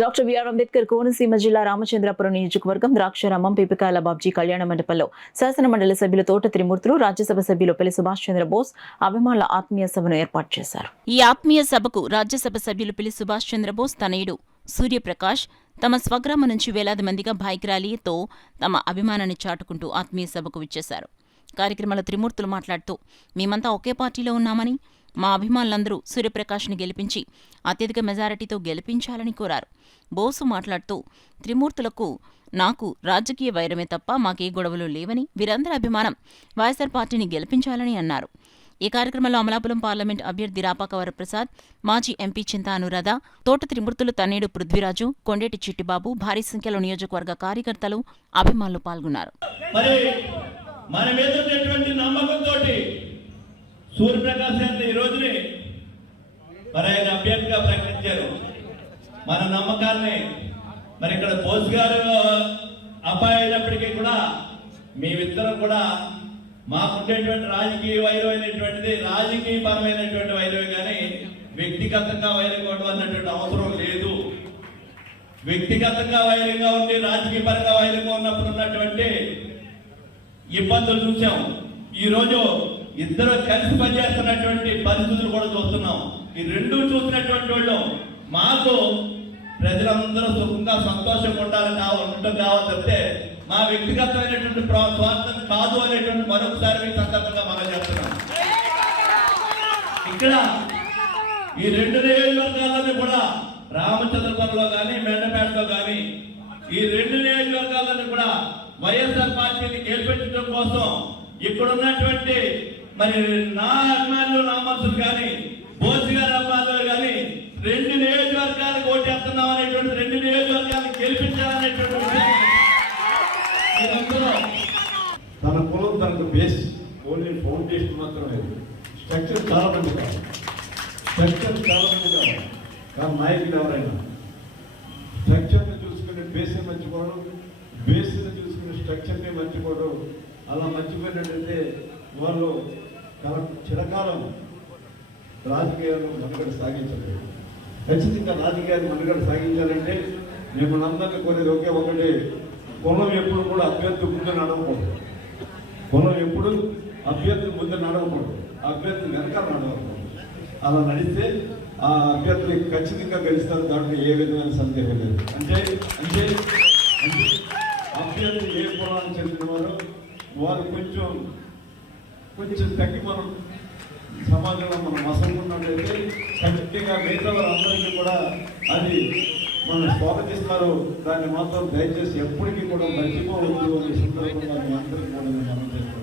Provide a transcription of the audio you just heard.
Doctor BR Ambedkar Konaseema జిల్లా రామచంద్రపురం నియోజకవర్గం ద్రాక్షారామం పిపికాయల బాబ్జీ కళ్యాణ మండపంలో శాసన మండలి సభ్యులు తోట త్రిమూర్తులు, రాజ్యసభ సభ్యులు పెళ్లి సుభాష్ చంద్రబోస్ అభిమానుల ఆత్మీయ సభను ఏర్పాటు చేశారు. ఈ ఆత్మీయ సభకు రాజ్యసభ సభ్యులు పెళ్లి సుభాష్ చంద్రబోస్ తనయుడు సూర్యప్రకాష్ తమ స్వగ్రామం నుంచి వేలాది మందిగా బైక్ ర్యాలీతో తమ అభిమానాన్ని చాటుకుంటూ ఆత్మీయ సభకు విచ్చేశారు. కార్యక్రమంలో త్రిమూర్తులు మాట్లాడుతూ, మేమంతా ఒకే పార్టీలో ఉన్నామని, మా అభిమానులందరూ సూర్యప్రకాష్ని గెలిపించి అత్యధిక మెజారిటీతో గెలిపించాలని కోరారు. బోసు మాట్లాడుతూ, త్రిమూర్తులకు నాకు రాజకీయ వైరమే తప్ప మాకే గొడవలు లేవని, వీరందరి అభిమానం వైఎస్ఆర్ పార్టీని గెలిపించాలని అన్నారు. ఈ కార్యక్రమంలో అమలాపురం పార్లమెంట్ అభ్యర్థి రాపాక వరప్రసాద్, మాజీ ఎంపీ చింతా అనురాధ, తోట త్రిమూర్తులు తన్నేడు పృథ్వీరాజు, కొండేటి చిట్టిబాబు, భారీ సంఖ్యలో నియోజకవర్గ కార్యకర్తలు, అభిమానులు పాల్గొన్నారు. సూర్యప్రకాష్ గారిని ఈ రోజుని మరి ఆయన అభ్యర్థిగా ప్రకటించారు. మన నమ్మకాన్ని మరి ఇక్కడ బోస్ గారు అబ్బాయి అయినప్పటికీ కూడా మేమిద్దరం కూడా మాకుండేటువంటి రాజకీయ వైరం అయినటువంటిది రాజకీయ పరమైనటువంటి వైరమే కానీ వ్యక్తిగతంగా వైరంగా ఉండవలసినటువంటి అవసరం లేదు. వ్యక్తిగతంగా వైరంగా ఉండి రాజకీయ పరంగా వైరంగా ఉన్నప్పుడు ఉన్నటువంటి ఇబ్బందులు చూసాం. ఈరోజు ఇద్దరు కలిసి పనిచేస్తున్నటువంటి పరిస్థితులు కూడా చూస్తున్నాం. ఈ రెండు చూసినటువంటి వాళ్ళు మాకు ప్రజలందరూ సుఖంగా సంతోషంగా ఉండటం కావాలంటే మా వ్యక్తిగతమైనటువంటి స్వార్థం కాదు అనేటువంటి మరొకసారి మీ సందర్భంగా మనం చెప్తున్నాం. ఇక్కడ ఈ రెండు నియోజకవర్గాల్లోనే కూడా రామచంద్రపురంలో కానీ మెండపేటలో కానీ ఈ రెండు నియోజకవర్గాల్లోనే కూడా వైఎస్ఆర్ పార్టీని గెలిపించడం కోసం ఇక్కడ ఉన్నటువంటి మరి నా అభిమానులు నా మనసులు కానీ బోసి గారి అభిమానులు కానీ రెండు నియోజకవర్గాలకు ఓటేస్తున్నాం అనేటువంటి రెండు నియోజకవర్గాలను గెలిపించాలనేటువంటి తన కులం తనకు బేస్ ఓన్లీ ఫౌండేషన్ మాత్రమే. స్ట్రక్చర్ చాలా మంది కావాలి, కానీ నాయకులు ఎవరైనా స్ట్రక్చర్ని చూసుకుని బేస్ని మర్చిపోవడం, బేస్ని చూసుకుని స్ట్రక్చర్ని మర్చిపోవడం, అలా మర్చిపోయినట్టయితే వాళ్ళు చిరకాలం రాజకీయాలను మనుగడ సాగించలేదు. ఖచ్చితంగా రాజకీయాన్ని మనుగడ సాగించాలంటే మిమ్మల్ని అందరినీ కోరేది ఒకే ఒకటి, కులం ఎప్పుడు కూడా అభ్యర్థి ముందు నడవకూడదు. కులం ఎప్పుడు అభ్యర్థి ముందు నడవకూడదు, అభ్యర్థి వెనకాల నడవకూడదు. అలా నడిస్తే ఆ అభ్యర్థులు ఖచ్చితంగా గెలుస్తారు, దాంట్లో ఏ విధమైన సందేహం లేదు. అంటే అంటే అభ్యర్థి ఏ కులానికి చెందిన వారు కొంచెం తగ్గి మనం సమాజంలో మనం మసలుకున్నట్లయితే ఖచ్చితంగా మిగతా వారందరికీ కూడా అది మనం స్వాగతిస్తారు. దాన్ని మాత్రం దయచేసి ఎప్పటికీ కూడా మర్చిపోవద్దు అనే సందర్భంగా మీ అందరికీ కూడా